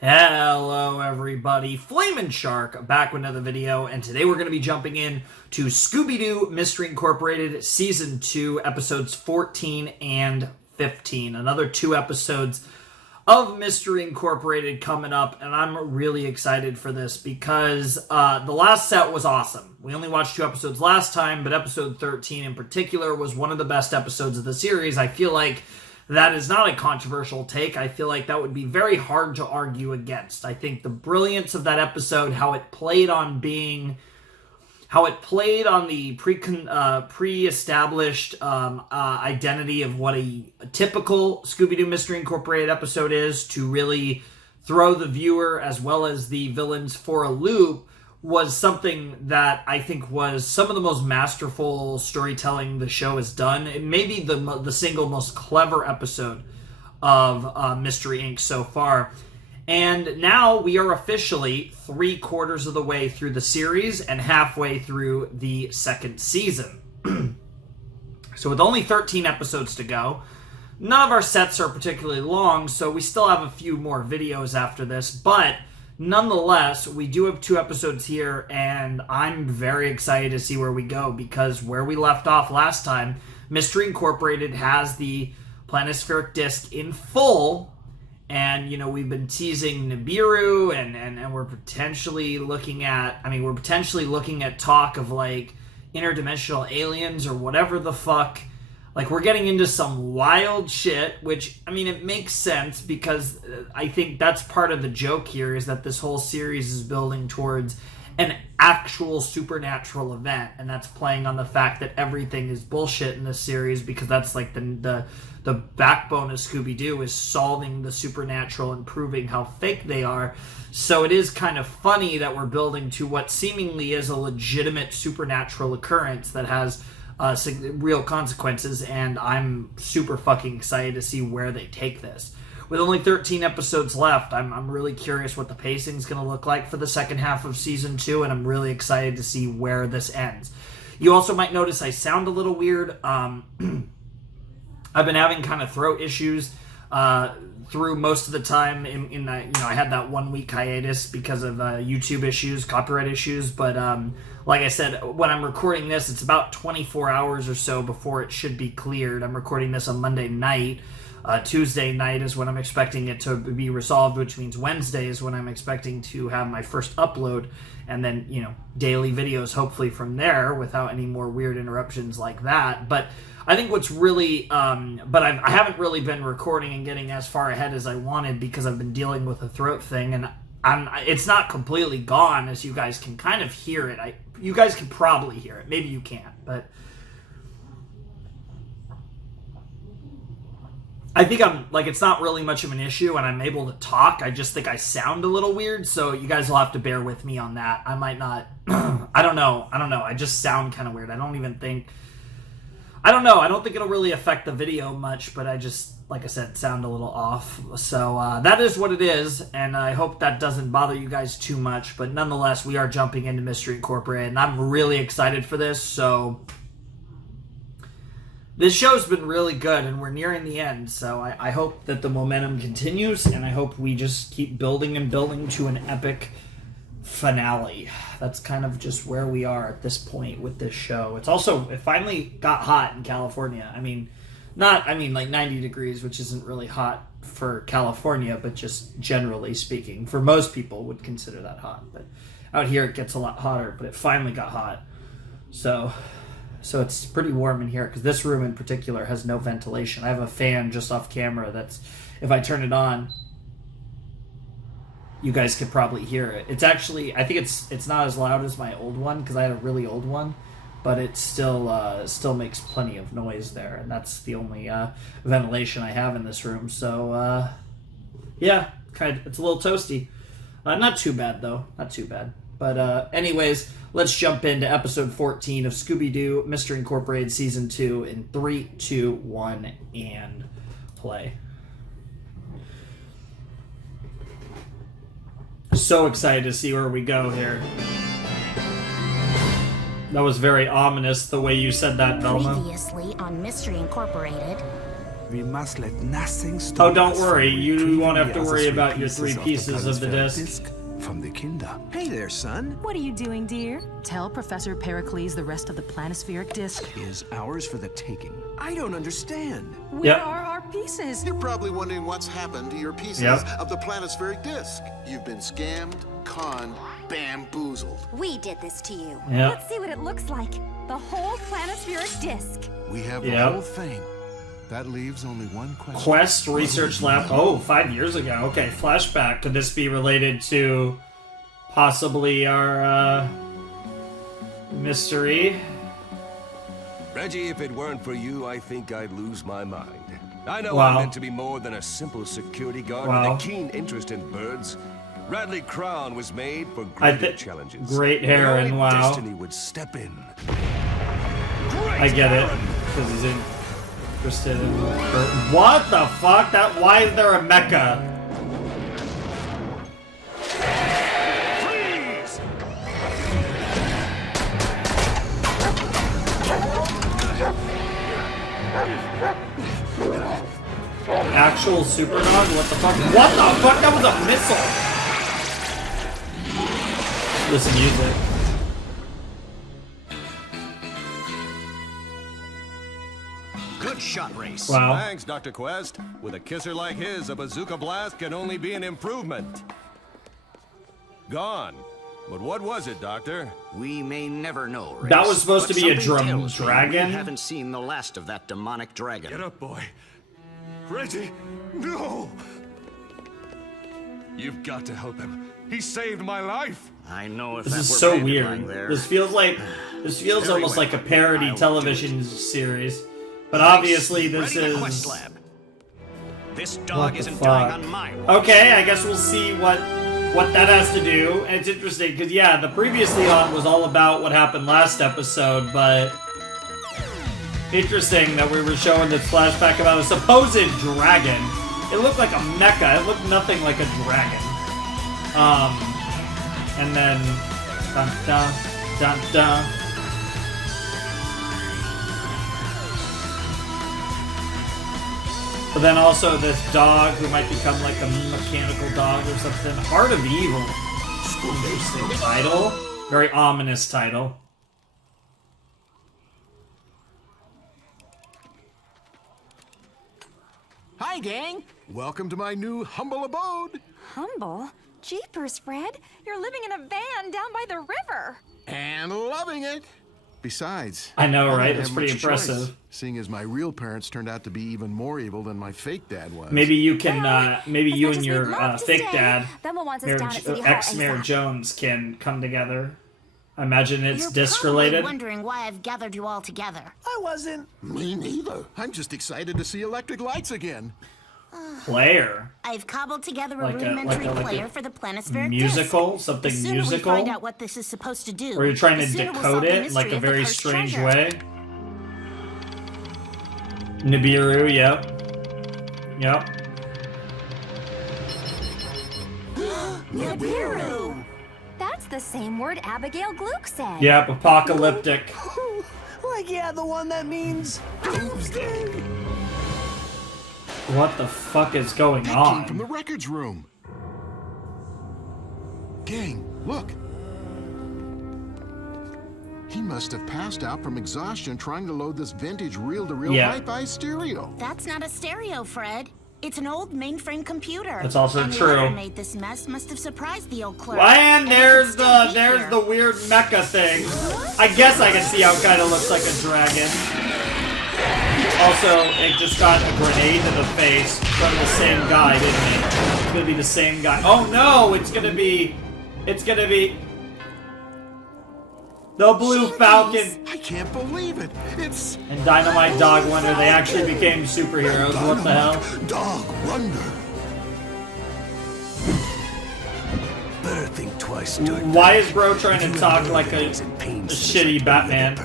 Hello everybody, Flamin' Shark back with another video, and today we're going to be jumping in to Scooby-Doo Mystery Incorporated Season 2, Episodes 14 and 15. Another 2 episodes of Mystery Incorporated coming up, and I'm really excited for this because the last set was awesome. We only watched 2 episodes last time, but episode 13 in particular was one of the best episodes of the series. I feel like that is not a controversial take. I feel like that would be very hard to argue against. I think the brilliance of that episode, how it played on the pre-established identity of what a typical Scooby-Doo Mystery Incorporated episode is, to really throw the viewer as well as the villains for a loop, was something that I think was some of the most masterful storytelling the show has done. It may be the single most clever episode of Mystery Inc. so far. And now we are officially 3/4 of the way through the series and halfway through the second season. So with only 13 episodes to go, none of our sets are particularly long, so we still have a few more videos after this, but nonetheless, we do have 2 episodes here, and I'm very excited to see where we go, because where we left off last time, Mystery Incorporated has the planispheric disc in full, and, we've been teasing Nibiru, and we're potentially looking at, talk of, interdimensional aliens or whatever the fuck. We're getting into some wild shit, which, it makes sense, because I think that's part of the joke here, is that this whole series is building towards an actual supernatural event, and that's playing on the fact that everything is bullshit in this series, because that's, the backbone of Scooby-Doo, is solving the supernatural and proving how fake they are. So it is kind of funny that we're building to what seemingly is a legitimate supernatural occurrence that has real consequences, and I'm super fucking excited to see where they take this. With only 13 episodes left, I'm really curious what the pacing's going to look like for the second half of Season 2, and I'm really excited to see where this ends. You also might notice I sound a little weird. I've been having kind of throat issues through most of the time. I had that 1-week hiatus because of YouTube issues, copyright issues, but like I said, when I'm recording this, it's about 24 hours or so before it should be cleared. I'm recording this on Monday night. Tuesday night is when I'm expecting it to be resolved, which means Wednesday is when I'm expecting to have my first upload, and then, daily videos hopefully from there without any more weird interruptions like that. But I think what's really, I haven't really been recording and getting as far ahead as I wanted, because I've been dealing with a throat thing, and it's not completely gone, as you guys can kind of hear it. You guys can probably hear it. Maybe you can't, but I think it's not really much of an issue, and I'm able to talk. I just think I sound a little weird, so you guys will have to bear with me on that. I might not, I don't know. I just sound kind of weird. I don't think it'll really affect the video much, but I just, like I said, sound a little off. So that is what it is, and I hope that doesn't bother you guys too much. But nonetheless, we are jumping into Mystery Incorporated, and I'm really excited for this. So this show's been really good, and we're nearing the end. So I hope that the momentum continues, and I hope we just keep building and building to an epic finale. That's kind of just where we are at this point with this show. It finally got hot in California. Like 90 degrees, which isn't really hot for California, but just generally speaking, for most people would consider that hot. But out here it gets a lot hotter, but it finally got hot. So it's pretty warm in here, because this room in particular has no ventilation. I have a fan just off camera that's, if I turn it on, you guys could probably hear it. It's actually, I think it's not as loud as my old one, because I had a really old one, but it still makes plenty of noise there, and that's the only ventilation I have in this room. So yeah, it's a little toasty. Not too bad though, not too bad. But anyways, let's jump into episode 14 of Scooby-Doo Mystery Incorporated Season 2 in 3, 2, 1, and play. So excited to see where we go here. That was very ominous, the way you said that, Velma. Previously on Mystery Incorporated. We must let nothing stop Oh, don't us worry. from You retrieving won't have the to other worry three about your 3 pieces of the planispheric disc. from the Kinder. Hey there, son. What are you doing, dear? Tell Professor Pericles the rest of the planispheric disc. Is ours for the taking. I don't understand. Where Yep. are our pieces? You're probably wondering what's happened to your pieces Yep. of the planispheric disc. You've been scammed, conned, bamboozled. We did this to you. Yep. Let's see what it looks like. The whole planispheric disc. We have the Yep. whole thing. That leaves only one question. Quest Research Lab. Oh, 5 years ago. Okay, flashback. Could this be related to possibly our mystery? Reggie, if it weren't for you, I think I'd lose my mind. I know Wow. I'm meant to be more than a simple security guard Wow. with a keen interest in birds. Radley Crown was made for I greater think challenges. great hair Where and only wow. Destiny would step in. I get it because he's interested in. What the fuck? Why is there a mecha? Freeze! Actual super dog? What the fuck? What the fuck? That was a missile. Listen, use it. Good shot, Race. Wow. Thanks, Dr. Quest. With a kisser like his, a bazooka blast can only be an improvement. Gone. But what was it, Doctor? We may never know, Race. That was supposed But to be a something tells me dragon? We haven't seen the last of that demonic dragon. Get up, boy. Reggie, no! You've got to help him. He saved my life. I know if This that is were so painted weird. lying there. This feels Very almost well. like a parody I'll do television series. But obviously this Ready to Quest is Lab. This what dog the isn't fuck? dying on my watch. Okay, I guess we'll see what that has to do. And it's interesting because yeah, the previously on was all about what happened last episode, but interesting that we were showing this flashback about a supposed dragon. It looked like a mecha. It looked nothing like a dragon. And then dun dun dun dun. But then also this dog who might become like a mechanical dog or something. Heart of Evil. Interesting title. Very ominous title. Hi, gang. Welcome to my new humble abode. Humble? Jeepers, Fred. You're living in a van down by the river. And loving it. Besides, I know, don't right? have It's pretty much impressive. choice, seeing as my real parents turned out to be even more evil than my fake dad was. Maybe you can, maybe As you much and as your we'd love to fake stay, dad, Thelma wants us Mayor, down at City Hall ex-Mayor ASAP. Jones, can come together. I imagine it's You're disc probably related. wondering why I've gathered you all together. I wasn't. Me neither. I'm just excited to see electric lights again. Player. I've cobbled together a Like a- rudimentary like a player for the planispheric Musical? disc. Something The sooner musical? we find out what this is supposed to do, Or you're trying the to sooner we'll decode solve the it in like mystery a of the very cursed strange treasure. way. Nibiru, yep. Nibiru. That's the same word Abigail Gluck said. Yep, apocalyptic. Like, yeah, the one that means doomsday. What the fuck is going That came from the on? records room. Gang, look. He must have passed out from exhaustion trying to load this vintage reel-to-reel Yeah. hi-fi stereo. That's not a stereo, Fred. It's an old mainframe computer. That's also and true. Whoever made this mess must have surprised the old clerk. And there's it could still be there's here. the weird mecha thing. I guess I can see how it kind of looks like a dragon. Also, it just got a grenade to the face from the same guy, didn't it? It's gonna be the same guy. Oh no, it's gonna be the Blue Falcon I can't believe it. It's and Dynamite Dog Wonder. They actually became superheroes. What the hell? Dog Wonder. Better think twice, Dirk. Why is bro trying to talk like a shitty Batman?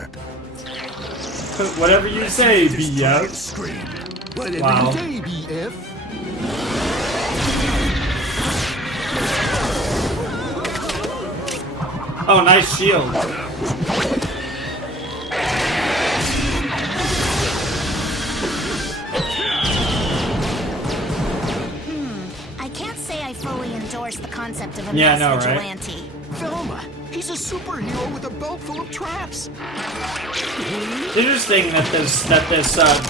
Whatever you say, BS. Scream. Wow. KBF. Oh, nice shield. endorse the concept of a Yeah, I know, mass right? vigilante. Velma, he's a superhero with a belt full of traps. Interesting that this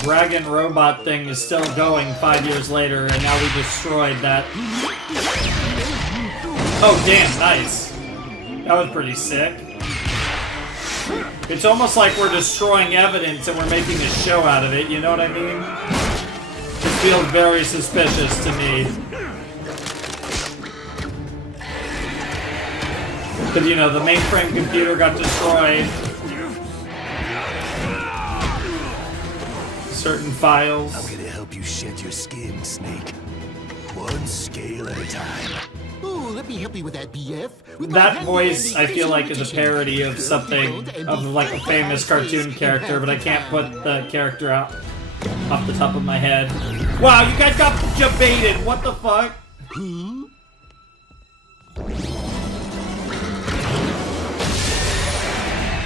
dragon robot thing is still going 5 years later, and now we destroyed that. Oh damn, nice. That was pretty sick. It's almost like we're destroying evidence and we're making a show out of it, you know what I mean? It feels very suspicious to me. Because, you know, the mainframe computer got destroyed. Certain files. I'm gonna help you shed your skin, Snake. One scale at a time. Ooh, let me help you with that, BF. With my That handy voice, dandy I feel like, is a fishing parody of competition. something, of like a famous cartoon character, but I can't put the character out off the top of my head. Wow, you guys got debated. What the fuck?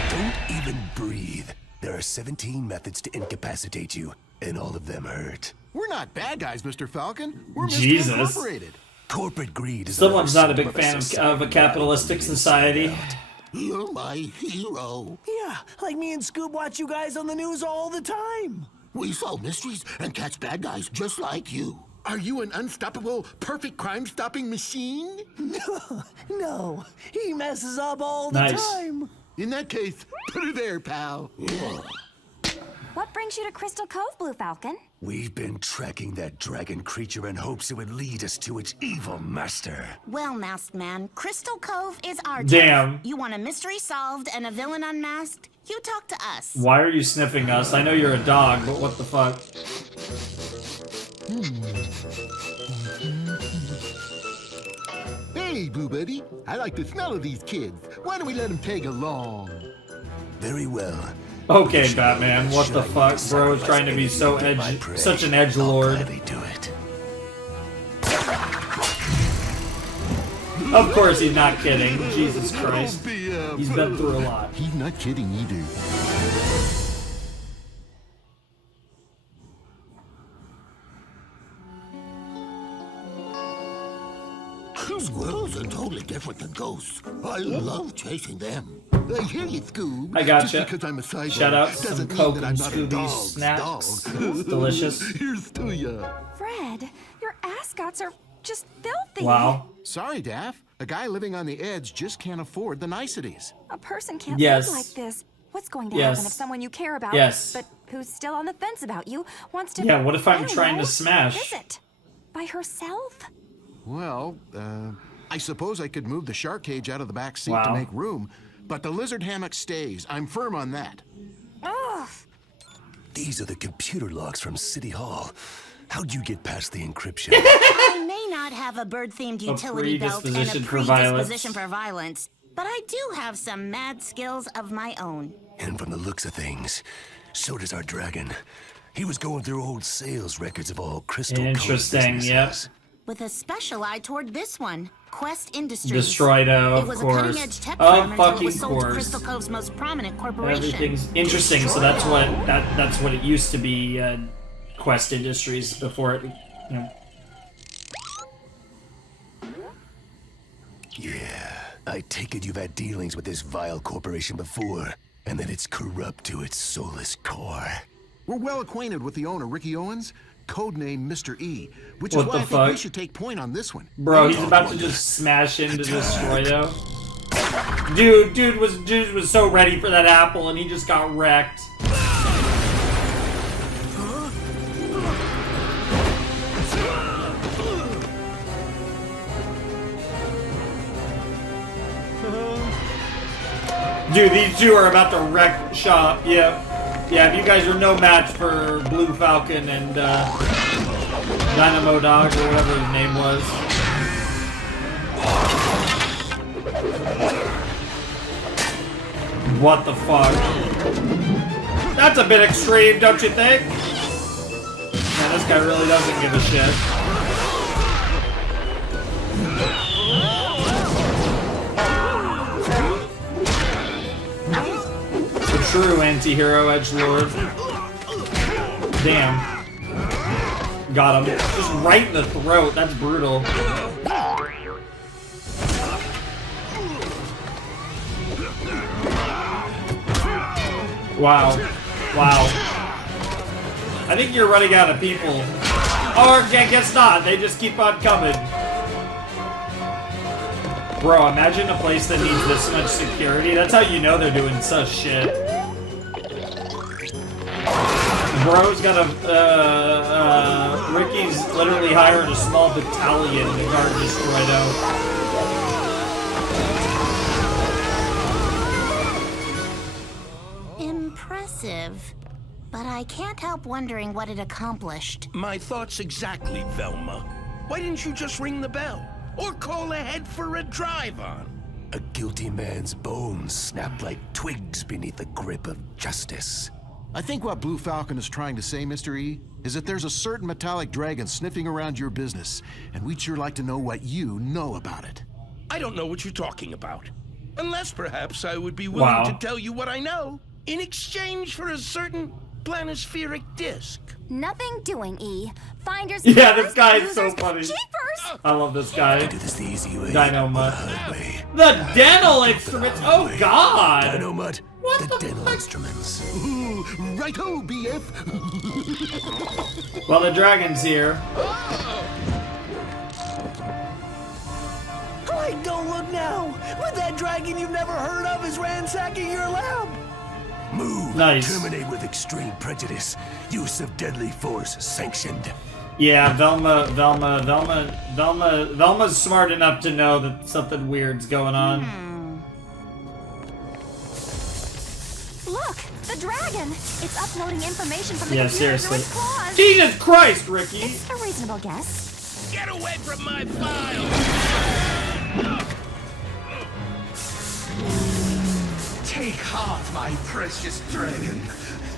Don't even breathe. There are 17 methods to incapacitate you, and all of them hurt. We're not bad guys, Mr. Falcon. We're Jesus. Mr. Incorporated. Corporate greed is Someone's not a big another fan symptom of a capitalistic society. You're my hero. Yeah, like me and Scoob watch you guys on the news all the time. We solve mysteries and catch bad guys just like you. Are you an unstoppable, perfect crime-stopping machine? No, he messes up all the Nice. time. In that case, put her there, pal. What brings you to Crystal Cove, Blue Falcon? We've been tracking that dragon creature in hopes it would lead us to its evil master. Well, Masked Man, Crystal Cove is our turf. Damn. You want a mystery solved and a villain unmasked? You talk to us. Why are you sniffing us? I know you're a dog, but what the fuck? Hey, Blue Buddy. I like the smell of these kids. Why don't we let them tag along? Very well. Okay, Batman, what the fuck? Bro is trying to be so such an edgelord. Gladly do it. Of course he's not kidding. Jesus Christ. He's been through a lot. He's not kidding either. Squirrels are totally different than ghosts. I love chasing them. I hear you, Scoob. I gotcha. Just because I'm a cyborg Shout out some doesn't mean Coke that and I'm not a Scooby dog's snacks. dog. It's delicious. Here's to ya. Fred, your ascots are just filthy. Wow. Sorry, Daff. A guy living on the edge just can't afford the niceties. A person can't Yes. live like this. What's going to Yes. happen if someone you care about, Yes. but who's still on the fence about you, wants to... Yeah, what if I'm I don't trying to know, smash? Visit? By herself? Well, I suppose I could move the shark cage out of the back seat to Wow. make room, but the lizard hammock stays. I'm firm on that. Ugh. These are the computer logs from City Hall. How'd you get past the encryption? I may not have a bird-themed utility belt and a predisposition for violence. predisposition for violence, but I do have some mad skills of my own. And from the looks of things, so does our dragon. He was going through old sales records of all Crystal Cove Interesting, yep. businesses. With a special eye toward this one, Quest Industries. Destroydo, It of was a course. cutting-edge tech Of firm until it fucking was sold to course. Crystal Cove's most prominent corporation. Everything's interesting, so that's what it used to be, Quest Industries before it, you know. Yeah, I take it you've had dealings with this vile corporation before, and that it's corrupt to its soulless core. We're well acquainted with the owner, Ricky Owens, codename Mr. E, which What is why the I think we fuck? should take point on this one. Bro, he's about to just smash into Destroydo. Dude was so ready for that apple and he just got wrecked. Dude, these two are about to wreck shop. Yep. Yeah, you guys are no match for Blue Falcon and Dynamo Dog or whatever his name was. What the fuck? That's a bit extreme, don't you think? Man, this guy really doesn't give a shit. The true anti-hero edgelord. Damn. Got him. Just right in the throat. That's brutal. Wow. Wow. I think you're running out of people. Or I guess not. They just keep on coming. Bro, imagine a place that needs this much security. That's how you know they're doing such shit. Bro's got a, Ricky's literally hired a small battalion to guard Destroido. Impressive. But I can't help wondering what it accomplished. My thoughts exactly, Velma. Why didn't you just ring the bell? Or call ahead for a drive-on? A guilty man's bones snapped like twigs beneath the grip of justice. I think what Blue Falcon is trying to say, Mr. E, is that there's a certain metallic dragon sniffing around your business, and we'd sure like to know what you know about it. I don't know what you're talking about. Unless perhaps I would be willing to tell you what I know in exchange for a certain planispheric disc. Nothing doing, E. Find your Yeah, this guy is so funny. Jeepers! I love this guy. Do this the easy way. Dino Mutt. The hard way. The dental instruments! Oh god! Dino Mutt. What The the dental fuck? instruments. Ooh, right-o, BF. Well, the dragon's here. Like, don't look now! But that dragon you've never heard of is ransacking your lab! Move. Nice. Terminate with extreme prejudice. Use of deadly force sanctioned. Yeah, Velma's smart enough to know that something weird's going on. Look, the dragon! It's uploading information from the Yeah, computer seriously. through its claws. Jesus Christ, Ricky! It's a reasonable guess. Get away from my file! Take heart, my precious dragon.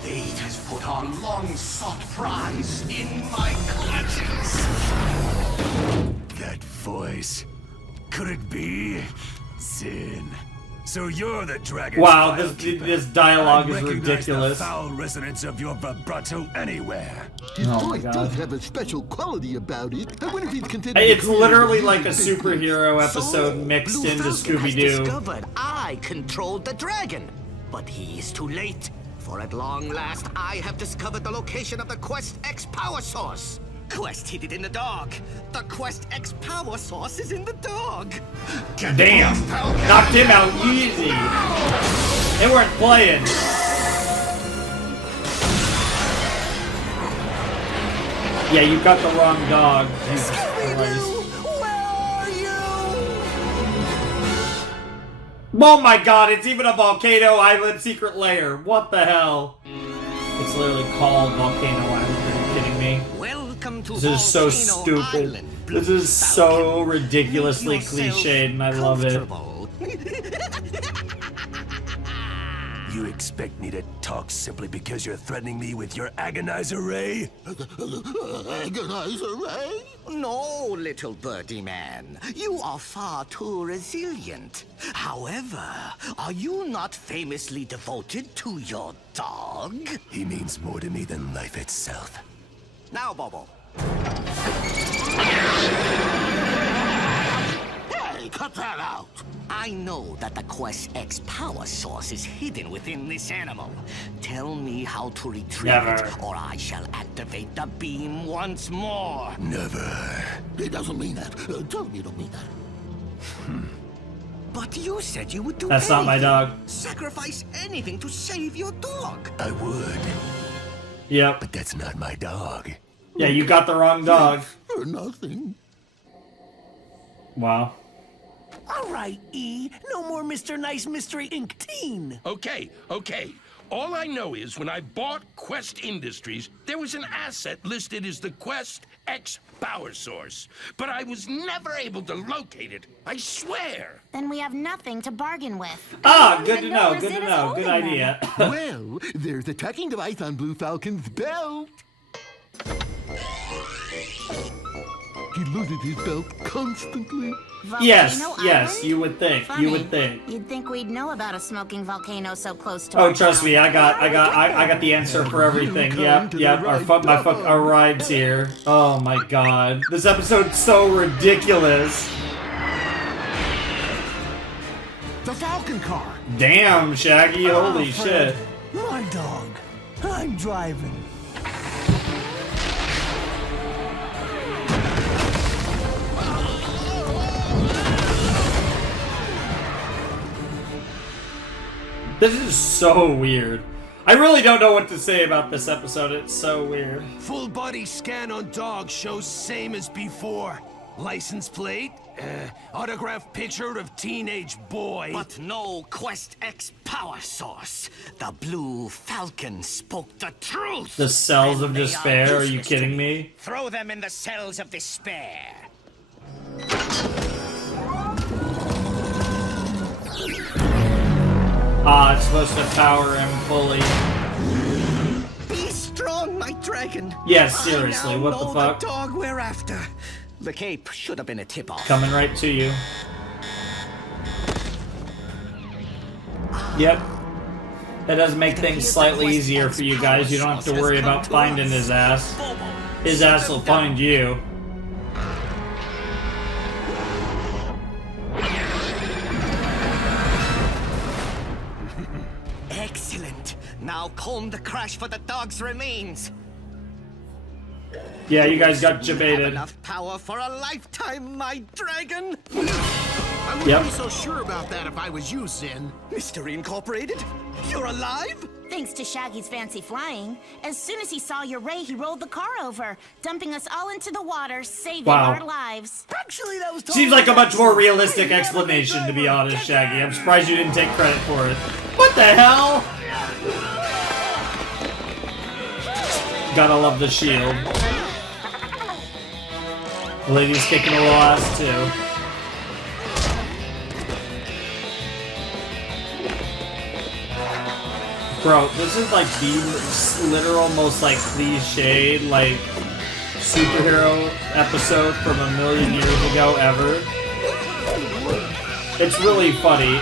Fate has put our long-sought prize in my clutches. That voice. Could it be Sin? So you're the dragon. Wow, this dialogue is ridiculous. The foul resonance of your vibrato anywhere. His Oh my voice God. does have a special quality about it. I wonder if he's considered. It's literally like a superhero episode mixed Blue into Falcon has Scooby-Doo. discovered I controlled the dragon, but he is too late. For at long last, I have discovered the location of the Quest X power source. Quest hid it in the dog. The Quest X power source is in the dog. Damn! Knocked him out easy! They weren't playing. Yeah, you got the wrong dog. Jesus Christ. Where are you? Oh my god, it's even a Volcano Island secret lair. What the hell? It's literally called Volcano Island. Are you kidding me? Welcome to This is so Volcano stupid. Island, Blue This is so Falcon. ridiculously Make yourself cliched, and I love it. comfortable. You expect me to talk simply because you're threatening me with your agonizer ray? Agonizer, right? No, little birdie man. You are far too resilient. However, are you not famously devoted to your dog? He means more to me than life itself. Now, Bobo. Hey, cut that out. I know that the Quest X power source is hidden within this animal. Tell me how to retrieve Never. it, or I shall activate the beam once more. Never. He doesn't mean that. Tell him you don't mean that. But you said you would do That's not my anything. dog. Sacrifice anything to save your dog. I would, Yep. but that's not my dog. Yeah, you got the wrong dog. For nothing. Wow. All right, E. No more Mr. Nice Mystery Inc. teen. Okay. All I know is when I bought Quest Industries, there was an asset listed as the Quest X power source. But I was never able to locate it. I swear. Then we have nothing to bargain with. Ah, good to even know, know good to Zin is know. holding Good them. idea. Well, there's a tracking device on Blue Falcon's belt. He loses his belt constantly. Yes, Volcano yes, Island? you would think. Funny. You would think. You'd think we'd know about a smoking volcano so close to Oh, our trust town. me, I got the answer for everything. Yep. Our ride's here. Oh my god, this episode's so ridiculous. The Falcon car. Damn, Shaggy, holy shit. My dog. I'm driving. This is so weird. I really don't know what to say about this episode. It's so weird. Full body scan on dog shows same as before. License plate, autographed picture of teenage boy. But no Quest X power source. The Blue Falcon spoke the truth. The cells of despair? Are you kidding me? Throw them in the cells of despair. Ah, it's supposed to power him fully. Be strong, my dragon. Yes, seriously, what the fuck? The dog we're after. The cape should have been a tip-off. Coming right to you. Yep. That does make things slightly easier for you guys. You don't have to worry about finding his ass. His ass will find you. Excellent. Now comb the crash for the dog's remains. Yeah, you guys got You have jebaited. enough power for a lifetime, my dragon. I wouldn't be so sure about that if I was you, Sin. Mystery Incorporated? You're alive? Thanks to Shaggy's fancy flying, as soon as he saw your ray, he rolled the car over, dumping us all into the water, saving Wow. our lives. Actually, that was Seems like a much more realistic explanation, to be honest, Shaggy. I'm surprised you didn't take credit for it. What the hell? Gotta love the shield. The lady's kicking a little ass, too. Bro, this is like the literal most like cliched like superhero episode from a million years ago ever. It's really funny.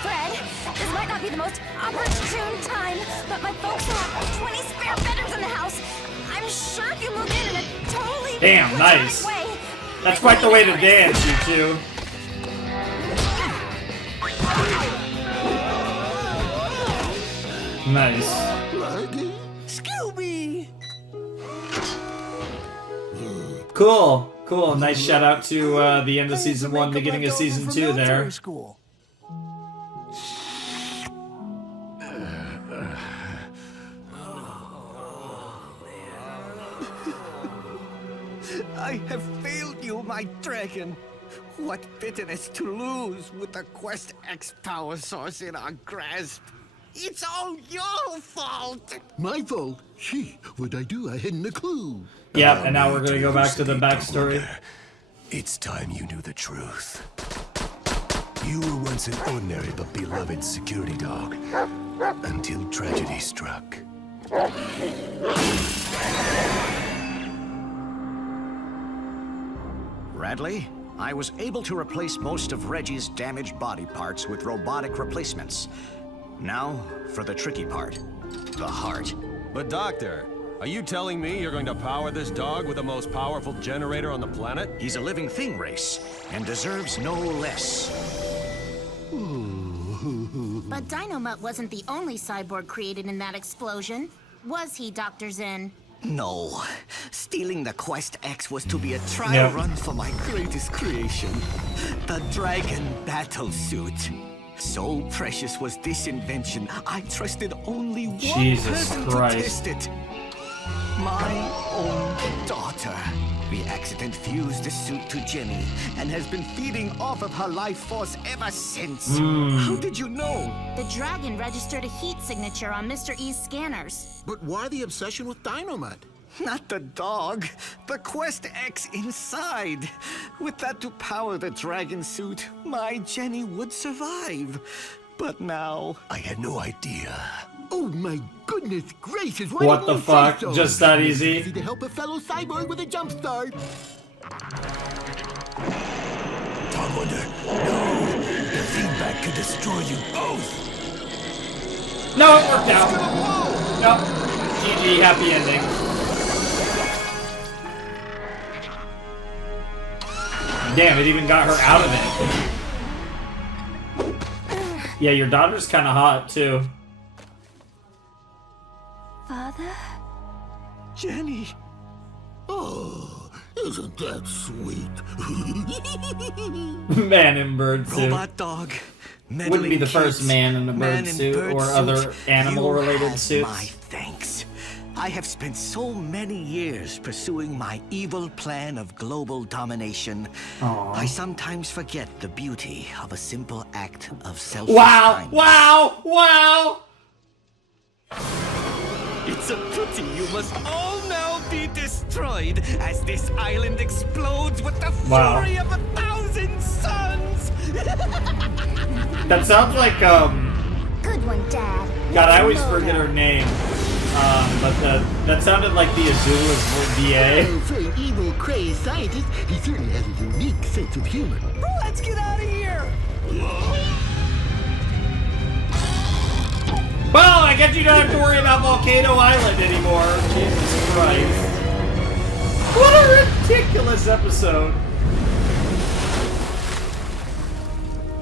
Fred, this might not be the most opportune time, but my folks have 20 spare bedrooms in the house. I'm sure if you moved in a totally Damn, nice. way. That's quite the way to dance, you two. Nice. Scooby! Cool. Cool. Nice shout out to the end of season 1, beginning of season 2 there. School. I have failed you, my dragon. What bitterness to lose with the Quest X power source in our grasp. It's all your fault. My fault? Gee, what'd I do? I hadn't a clue. Yeah, and now we're gonna go back to the backstory. It's time you knew the truth. You were once an ordinary but beloved security dog. Until tragedy struck. Radley, I was able to replace most of Reggie's damaged body parts with robotic replacements. Now, for the tricky part, the heart. But Doctor, are you telling me you're going to power this dog with the most powerful generator on the planet? He's a living thing, Race, and deserves no less. But Dynamut wasn't the only cyborg created in that explosion. Was he, Dr. Zen? No. Stealing the Quest X was to be a trial Yep. run for my greatest creation, the Dragon Battle Suit. So precious was this invention, I trusted only one Jesus person Christ. to test it. My own daughter. The accident fused the suit to Jenny and has been feeding off of her life force ever since. How did you know? The dragon registered a heat signature on Mr. E's scanners. But why the obsession with Dynamut? Not the dog, the Quest X inside. With that to power the dragon suit, my Jenny would survive. But now... I had no idea. Oh my goodness gracious! Why What didn't the you say fuck? so? Just that easy? Easy to help a fellow cyborg with a jump start. Tom Wonder, no! The feedback could destroy you both! No, it worked out. No. GG, happy ending. Damn, it even got her out of it. Yeah, your daughter's kind of hot, too. Father? Jenny! Oh, isn't that sweet? Man in bird suit. Robot dog. Wouldn't be the first man in a bird suit or other animal-related suits. My thanks. I have spent so many years pursuing my evil plan of global domination. Aww. I sometimes forget the beauty of a simple act of self. Wow! Wow! Wow! It's a pity you must all now be destroyed as this island explodes with the fury of 1,000 suns! That sounds like, Good one, Dad. God, I always forget her name. But that sounded like the Azula's VA. Well, for an evil, crazed scientist, he certainly has a unique sense of humor. Let's get out of here! Well, I guess you don't have to worry about Volcano Island anymore. Jesus Christ. What a ridiculous episode.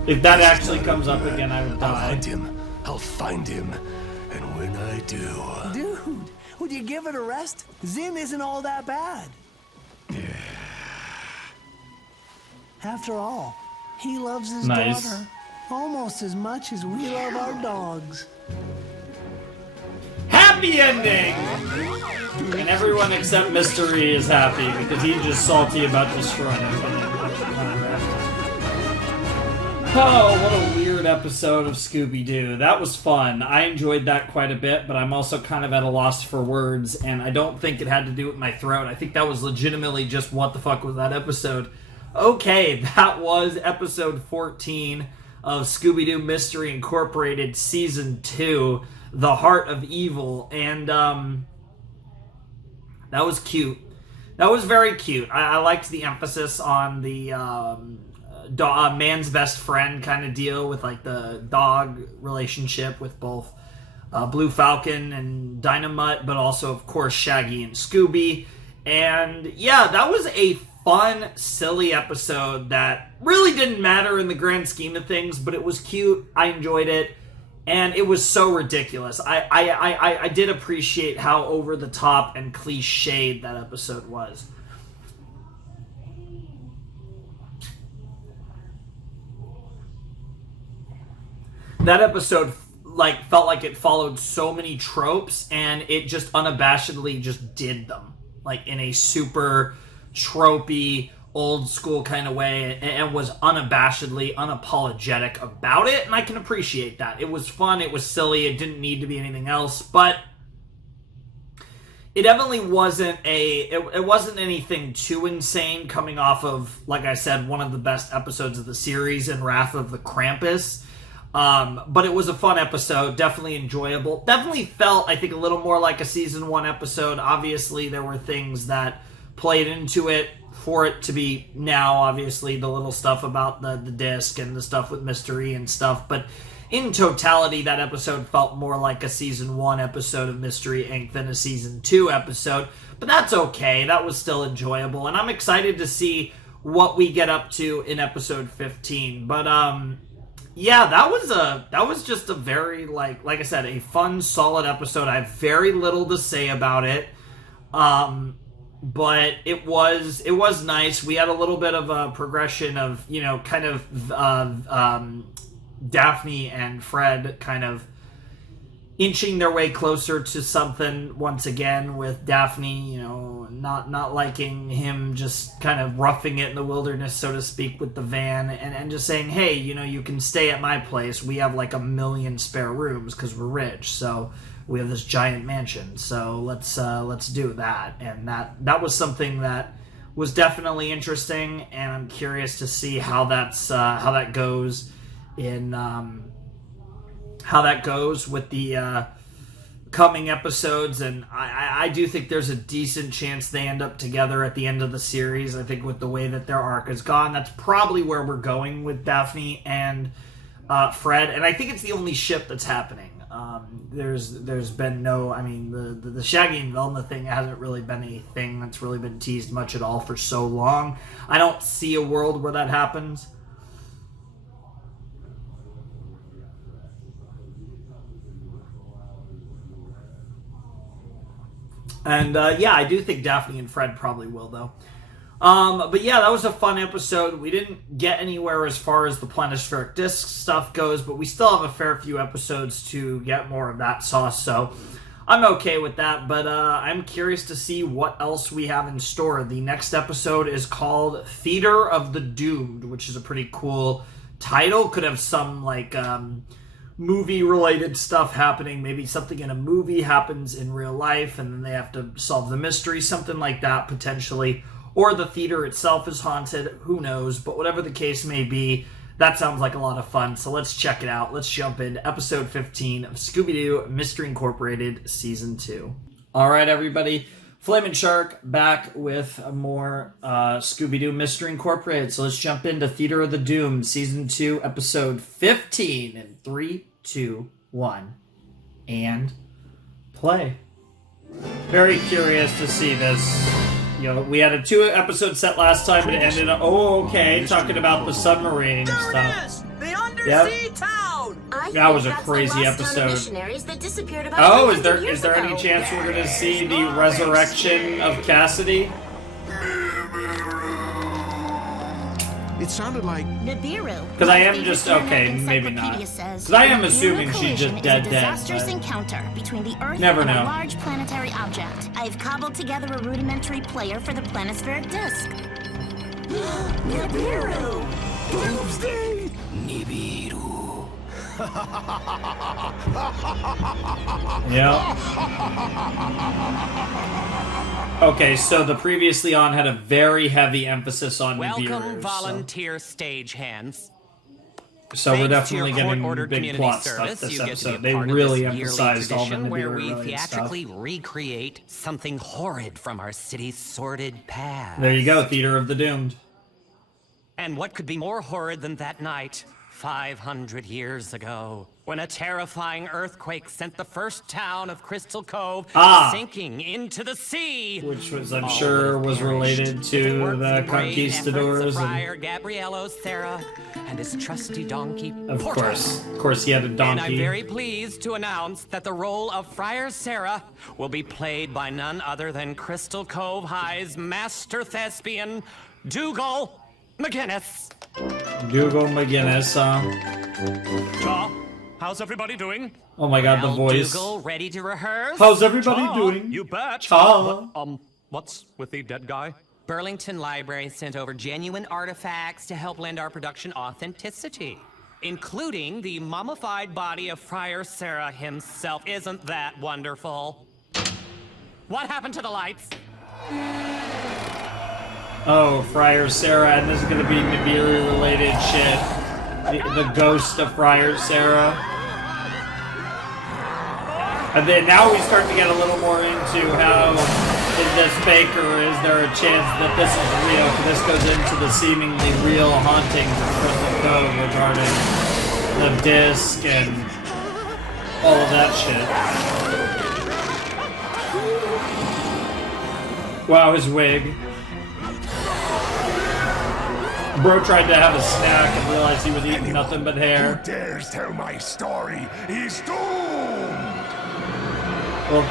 If that actually comes up again, I would die. I'll hunt him. I'll find him. And when I do... Dude, would you give it a rest? Zim isn't all that bad. After all, he loves his daughter almost as much as we love our dogs. Happy ending! And everyone except Mystery is happy because he's just salty about destroying everything. Oh, what a weird episode of Scooby-Doo. That was fun. I enjoyed that quite a bit, but I'm also kind of at a loss for words, and I don't think it had to do with my throat. I think that was legitimately just what the fuck was that episode. Okay, that was episode 14 of Scooby-Doo Mystery Incorporated Season 2, The Heart of Evil, and that was cute. That was very cute. I liked the emphasis on the man's best friend kind of deal with like the dog relationship with both Blue Falcon and Dynamite, but also of course Shaggy and Scooby. And yeah, that was a fun, silly episode that really didn't matter in the grand scheme of things, but it was cute. I enjoyed it, and it was so ridiculous. I did appreciate how over the top and cliched that episode was. That episode felt like it followed so many tropes, and it just unabashedly just did them in a super tropey, old school kind of way, and was unabashedly unapologetic about it, and I can appreciate that. It was fun, it was silly, it didn't need to be anything else, but it definitely wasn't it wasn't anything too insane coming off of, like I said, one of the best episodes of the series in Wrath of the Krampus. But it was a fun episode, definitely enjoyable. Definitely felt, I think, a little more like a season 1 episode. Obviously, there were things that played into it for it to be now, obviously, the little stuff about the disc and the stuff with Mystery and stuff. But in totality, that episode felt more like a season 1 episode of Mystery Inc. than a season 2 episode. But that's okay. That was still enjoyable. And I'm excited to see what we get up to in episode 15. But, yeah, that was just a very, like I said, a fun, solid episode. I have very little to say about it, but it was nice. We had a little bit of a progression of, kind of Daphne and Fred kind of inching their way closer to something once again, with Daphne, not liking him just kind of roughing it in the wilderness, so to speak, with the van, and just saying, hey, you can stay at my place. We have like 1 million spare rooms because we're rich, so we have this giant mansion, so let's do that. And that was something that was definitely interesting, and I'm curious to see how that goes in how that goes with the coming episodes. And I do think there's a decent chance they end up together at the end of the series. I think with the way that their arc is gone, that's probably where we're going with Daphne and Fred, and I think it's the only ship that's happening. There's been no, the Shaggy and Velma thing hasn't really been a thing that's really been teased much at all for so long. I don't see a world where that happens. And yeah, I do think Daphne and Fred probably will, though. But yeah, that was a fun episode. We didn't get anywhere as far as the planispheric disc stuff goes, but we still have a fair few episodes to get more of that sauce, so I'm okay with that. But I'm curious to see what else we have in store. The next episode is called Theater of the Doomed, which is a pretty cool title. Could have some, like, movie-related stuff happening. Maybe something in a movie happens in real life, and then they have to solve the mystery, something like that, potentially. Or the theater itself is haunted, who knows, but whatever the case may be, that sounds like a lot of fun, so let's check it out. Let's jump into episode 15 of Scooby-Doo Mystery Incorporated Season 2. Alright everybody, Flamin' Shark back with more Scooby-Doo Mystery Incorporated, so let's jump into Theater of the Doomed Season 2, Episode 15, in 3, 2, 1, and play. Very curious to see this. You know, we had a 2-episode set last time, but it ended up... Oh, okay, talking about the submarine and stuff. There it is! The undersea town! That was a crazy episode. Oh, is there any chance we're going to see the resurrection of Cassidy? It sounded like Nibiru. Because I am just... Okay, maybe not. Because I am assuming she's just dead. Disastrous encounter between the Earth Never and know. a large planetary object. I've cobbled together a rudimentary player for the planispheric disc. Nibiru! Doomsday! Nibiru. Yeah. Okay, so the previously on had a very heavy emphasis on Nibiru. Welcome, volunteer stagehands. So we're Thanks to definitely your getting court-ordered big community plot service, stuff this you get to be a episode. They part of really this yearly emphasized all the tradition where we Nibiru-related stuff. theatrically recreate something horrid from our city's sordid past. There you go, Theater of the Doomed. And what could be more horrid than that night, 500 years ago, when a terrifying earthquake sent the first town of Crystal Cove sinking into the sea? Which was, I'm sure, was related to the conquistadors. Friar Gabriello Serra and his trusty donkey, Of Portos. course, he had a And I'm donkey. very pleased to announce that the role of Friar Serra will be played by none other than Crystal Cove High's master thespian, Dougal McGinnis. Dougal McGinnis, Cha, how's everybody doing? Oh my god, the Well, voice. Dougal, ready to rehearse? How's everybody Cha, doing? You bet. Cha. What's with the dead guy? Burlington Library sent over genuine artifacts to help lend our production authenticity, including the mummified body of Friar Serra himself. Isn't that wonderful? What happened to the lights? Oh, Friar Serra, and this is gonna be Nibiru-related shit. The ghost of Friar Serra. And then now we start to get a little more into how is this fake or is there a chance that this is real? This goes into the seemingly real hauntings of Crystal Cove regarding the disc and all of that shit. Wow, his wig. Bro tried to have a snack and realized he was eating nothing but hair. Who dares tell my story? He's doomed! Well,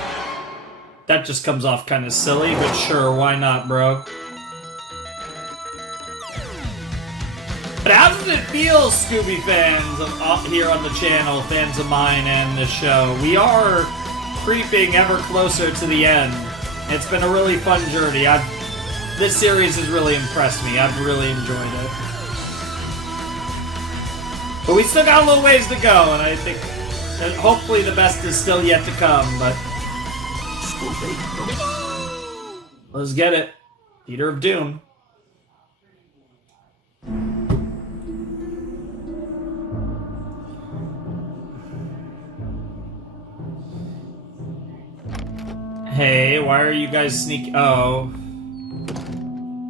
that just comes off kind of silly, but sure, why not, bro? But how does it feel, Scooby fans here on the channel, fans of mine and the show? We are creeping ever closer to the end. It's been a really fun journey. This series has really impressed me. I've really enjoyed it. But we still got a little ways to go, and I think that hopefully the best is still yet to come, but... Let's get it. Theater of Doom. Hey, why are you guys sneaking? Oh.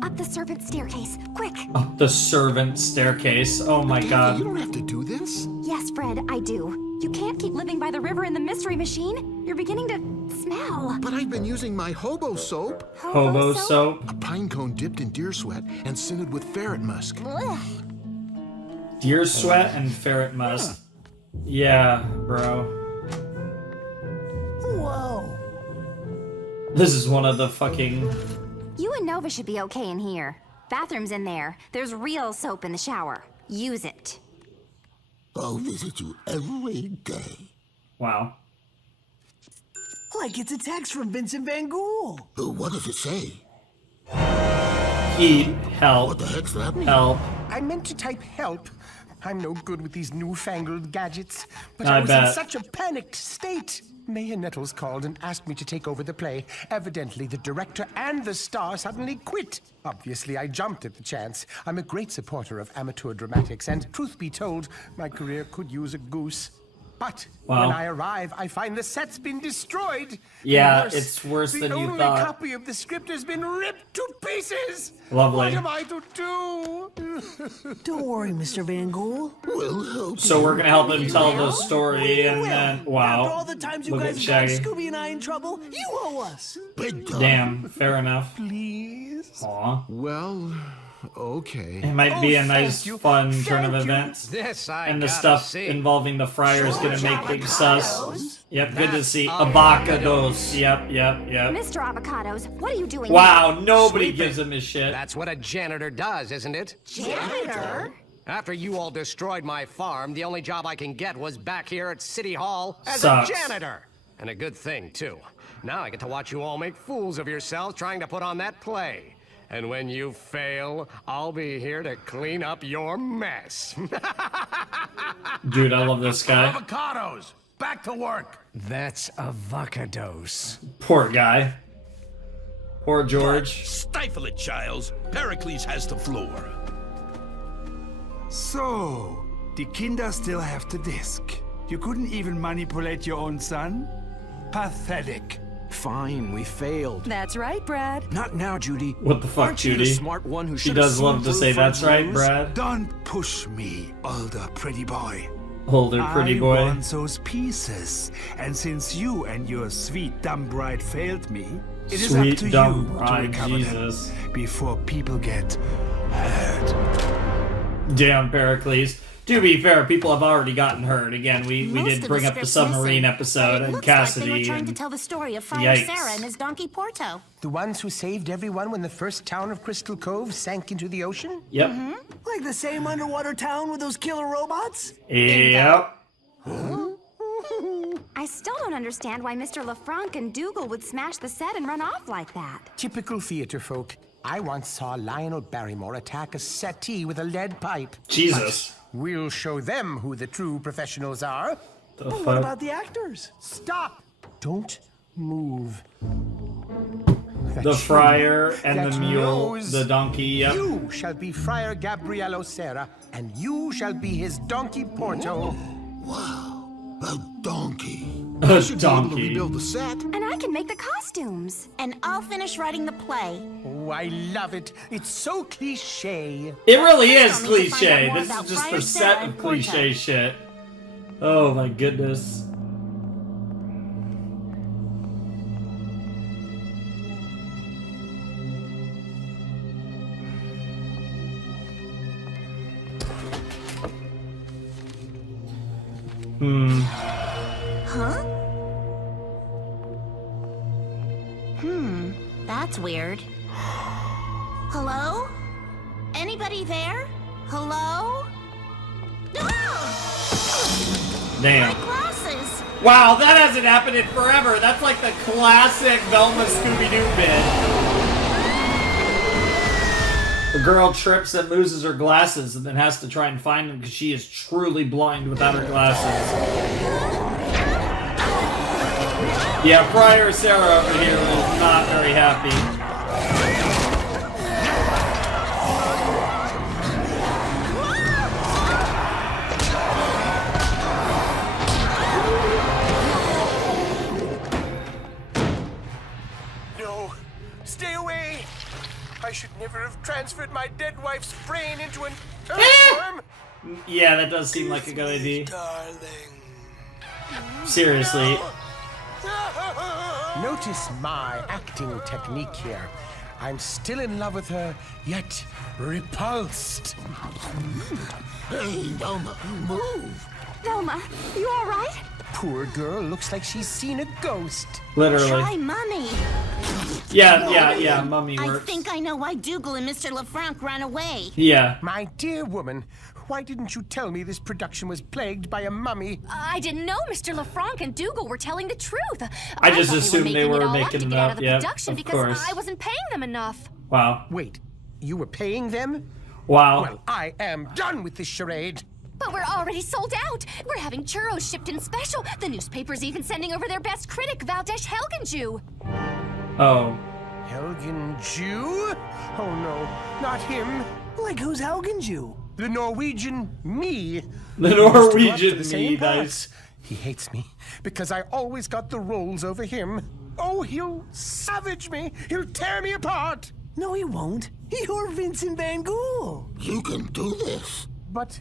Up the servant staircase, quick! Up the servant staircase. Oh my god. You don't have to do this. Yes, Fred, I do. You can't keep living by the river in the mystery machine. You're beginning to smell. But I've been using my hobo soap. Hobo soap? A pine cone dipped in deer sweat and scented with ferret musk. Ugh. Deer sweat and ferret musk. Yeah, bro. Whoa. This is one of the fucking... You and Nova should be okay in here. Bathroom's in there. There's real soap in the shower. Use it. I'll visit you every day. Wow. Like it's a text from Vincent Van Gogh. What does it say? Help. What the heck's that mean? Help. I meant to type help. I'm no good with these newfangled gadgets. But I I was bet. in such a panicked state. Mayor Nettles called and asked me to take over the play. Evidently, the director and the star suddenly quit. Obviously, I jumped at the chance. I'm a great supporter of amateur dramatics, and truth be told, my career could use a goose. But Wow. when I arrive, I find the set's been destroyed. Yeah, And it's worse than you The only thought. copy of the script has been ripped to pieces. Lovely. What am I to do? Don't worry, Mr. Van Gogh. We'll help So we're gonna help him We tell will. the story, and We will. then After wow, all the times you look at guys got Shaggy. Scooby and I in trouble, you owe us. Big time. Damn, fair enough. Please. Aw, Well, okay. it might be a nice, fun turn of events, This I and the gotta stuff see. involving the friar is gonna make things sus. Yep, good to That's see. avocados. Avocados. Yep. Mr. Avocados, what are you doing Wow, nobody Sweeping. gives him his shit. That's what a janitor does, isn't it? here? Janitor? After you all destroyed my farm, the only job I can get was back here at City Hall as Sucks. a janitor. And a good thing, too. Now I get to watch you all make fools of yourselves trying to put on that play. And when you fail, I'll be here to clean up your mess. Dude, I love this guy. Avocados! Back to work! That's avocados. Poor guy. Poor George. Stifle it, Giles. Pericles has the floor. So, die Kinder still have the disc. You couldn't even manipulate your own son? Pathetic. Fine, we failed. That's right, Brad. Not now, Judy. What the fuck, Aren't you Judy? the smart one who She should have does seen love to through say that's right, Fred's Brad. Don't push me, older pretty boy. Older pretty I boy. want those pieces. And since you and your sweet dumb bride failed me, it is Sweet up to dumb you bride, to recover Jesus. them before people get hurt. Damn, Pericles. To be fair, people have already gotten hurt. Again, we Most did of bring the up the script's submarine missing, episode but it and looks like they Cassidy. were trying to and tell the story of Friar Yikes. Sarah and his donkey Porto. The ones who saved everyone when the first town of Crystal Cove sank into the ocean? Yep. Like the same underwater town with those killer robots? Yep. I still don't understand why Mr. LaFranc and Dougal would smash the set and run off like that. Typical theater folk. I once saw Lionel Barrymore attack a settee with a lead pipe. Jesus. But we'll show them who the true professionals are. The But fuck? what about the actors? Stop! Don't move. The friar and that the mule, knows the donkey, yep. You shall be Friar Gabriel O'Sera, and you shall be his donkey Porto. Wow, a donkey. A Should be able to donkey. rebuild the set. And I can make the costumes. And I'll finish writing the play. Oh, I love it. It's so cliche. It really is First, I'll need to find cliche. out more This about is just Friar the Sarah set and of Porto. cliche shit. Oh my goodness. Huh? That's weird. Hello? Anybody there? Hello? Ah! Damn. My glasses! Wow, that hasn't happened in forever. That's like the classic Velma Scooby-Doo bit. The girl trips and loses her glasses and then has to try and find them because she is truly blind without her glasses. Yeah, Friar Sarah over here is not very happy. No, stay away. I should never have transferred my dead wife's brain into an earthworm. Yeah, that does seem like a good idea. Seriously. Notice my acting technique here. I'm still in love with her, yet repulsed. Hey, don't move. Velma, you all right? Poor girl, looks like she's seen a ghost. Literally. Try Mummy. Yeah, Mummy I works. think I know why Dougal and Mr. LeFranc ran away. Yeah. My dear woman, why didn't you tell me this production was plagued by a mummy? I didn't know Mr. LeFranc and Dougal were telling the truth. I just thought assumed they were making to it get out up. of the Yeah, production of because course. I wasn't paying them enough. Wow. Wait, you were paying them? Wow. Well, I am done with this charade. But we're already sold out. We're having churros shipped in special. The newspaper's even sending over their best critic, Valdesh Helgenju. Oh. Helgenju? Oh no, not him. Like who's Helgenju? The Norwegian me. The We used to go up for Norwegian the same me, parts. nice. He hates me because I always got the roles over him. Oh, he'll savage me. He'll tear me apart. No, he won't. You're Vincent Van Gogh. You can do this. But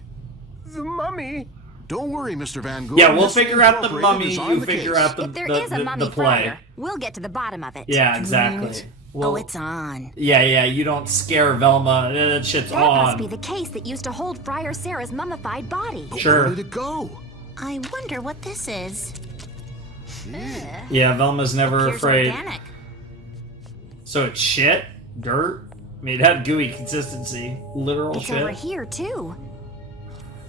the mummy. Don't worry, Mr. Van Gogh. Yeah, we'll Mystery figure out the Incorporated mummy. is on You the figure case. out the If there is a mummy the play. fryer, we'll get to the bottom of it. Yeah, exactly. Well, It's on. Yeah, you don't scare Velma. That shit's That on. must be the case that used to hold Friar Sarah's mummified body. Sure. Where did it go? I wonder what this is. Yeah, Velma's never Here's afraid. organic. So it's shit? Dirt? I mean, it had gooey consistency. Literal It's shit. over here, too.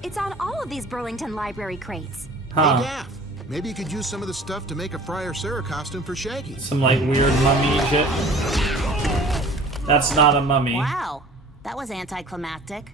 It's on all of these Burlington Library crates. Huh. Hey, Gaff, maybe you could use some of the stuff to make a Friar Sarah costume for Shaggy. Some, like, weird mummy shit. That's not a mummy. Wow, that was anticlimactic.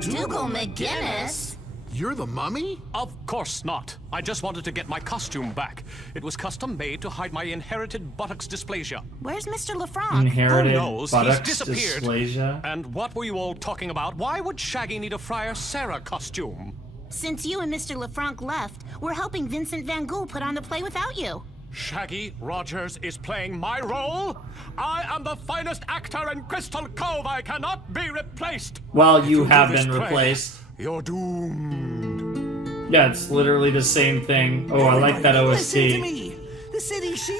Dougal McGinnis? You're the mummy? Of course not. I just wanted to get my costume back. It was custom made to hide my inherited buttocks dysplasia. Where's Mr. LeFranc? Inherited Who knows? buttocks He's disappeared. dysplasia. And what were you all talking about? Why would Shaggy need a Friar Sarah costume? Since you and Mr. LeFranc left, we're helping Vincent Van Gogh put on the play without you. Shaggy Rogers is playing my role? I am the finest actor in Crystal Cove. I cannot be replaced. Well, If you do have this been play, replaced. You're doomed. Yeah, it's literally the same thing. Oh, I like that OST. Listen to me. The city she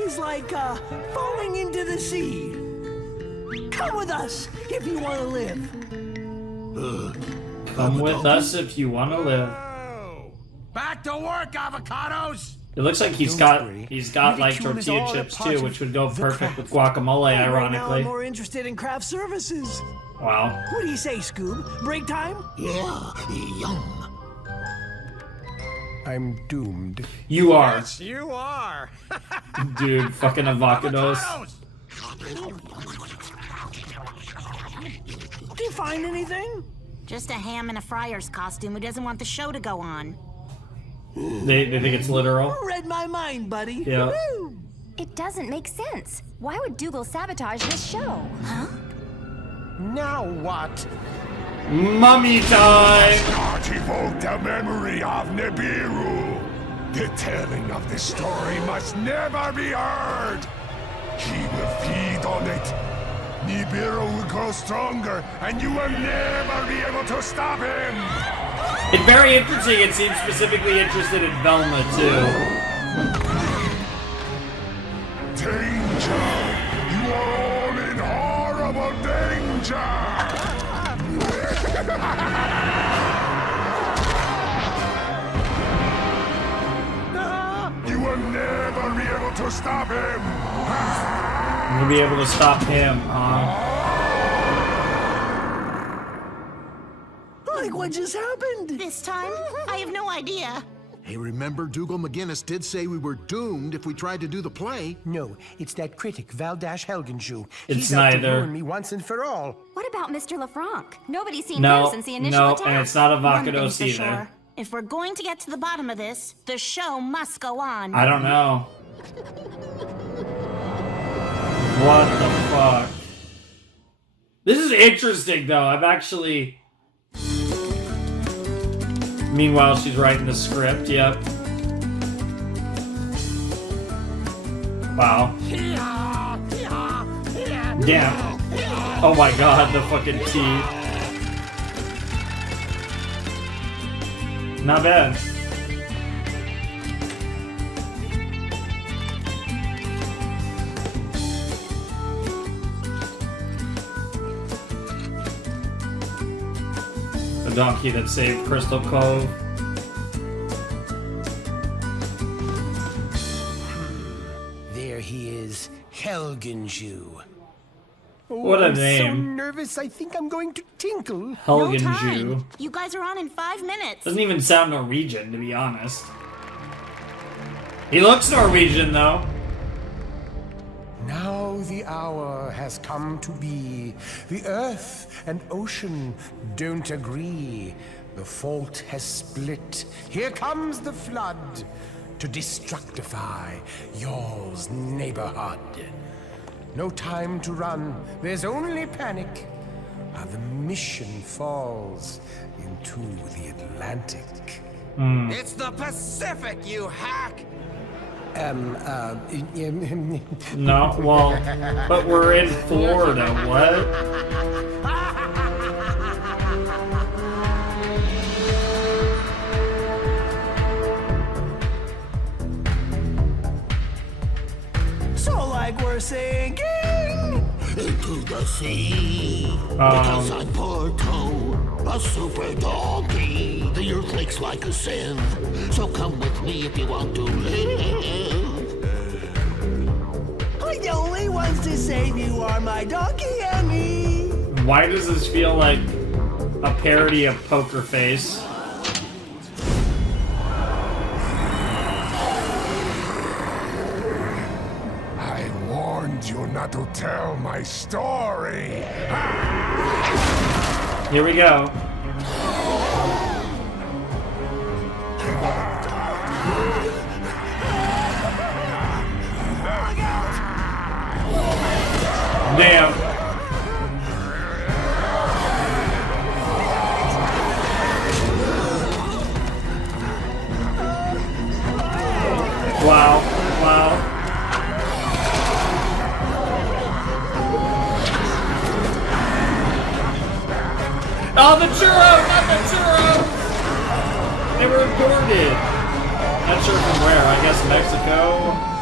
is like falling into the sea. Come with us if you want to live. Come with us if you want to live. Back to work, avocados! It looks like he's got like Ridicule is tortilla all a chips part too, of which would go the perfect with craft. guacamole, Right now, ironically. I'm more interested in craft services. Wow. What do you say, Scoob? Break time? Yeah, yum. I'm doomed. You are. Yes, you are. Dude, fucking avocados. Did you find anything? Just a ham in a friar's costume who doesn't want the show to go on. They think it's literal. Read my mind, buddy. Yeah. Woo! It doesn't make sense. Why would Dougal sabotage this show? Huh? Now what? Mummy time! Not evoke the memory of Nibiru. The telling of the story must never be heard. He will feed on it. Nibiru will grow stronger, and you will never be able to stop him. It's very interesting. It seems specifically interested in Velma too. Danger! You are all in horrible danger! You will never be able to stop him! You'll be able to stop him, huh? Like what just happened? This time, I have no idea. Hey, remember Dougal McGinnis did say we were doomed if we tried to do the play? No, it's that critic, Valdash Helgenju. It's He's out to neither. ruin me once and for all. What about Mr. LeFranc? Nobody's seen No, him since the initial no, attack. and it's not One thing's avocados for either. sure. If we're going to get to the bottom of this, the show must go on. I don't know. What the fuck? This is interesting, though. I'm actually... Meanwhile, she's writing the script, yep. Wow. Damn. Oh my god, the fucking teeth. Not bad. donkey that saved Crystal Cove. There he is, Helgenju. What a I'm name. so nervous, I think I'm going to tinkle. Helgenju. You guys are on in 5 minutes. Doesn't even sound Norwegian, to be honest. He looks Norwegian, though. Now the hour has come to be. The earth and ocean don't agree. The fault has split. Here comes the flood to destructify y'all's neighborhood. No time to run. There's only panic. The mission falls into the Atlantic. It's the Pacific, you hack! No, well, but we're in Florida, what? So, like we're sinking into the sea. Because I'm Porto, a super donkey. The earthquake's like a sieve, so come with me if you want to live. like the only ones to save you are my donkey and me. Why does this feel like a parody of Poker Face? I warned you not to tell my story. Here we go. Damn. Wow. Wow. Oh, the churros! Not the churros! They were imported. Not sure from where. I guess Mexico.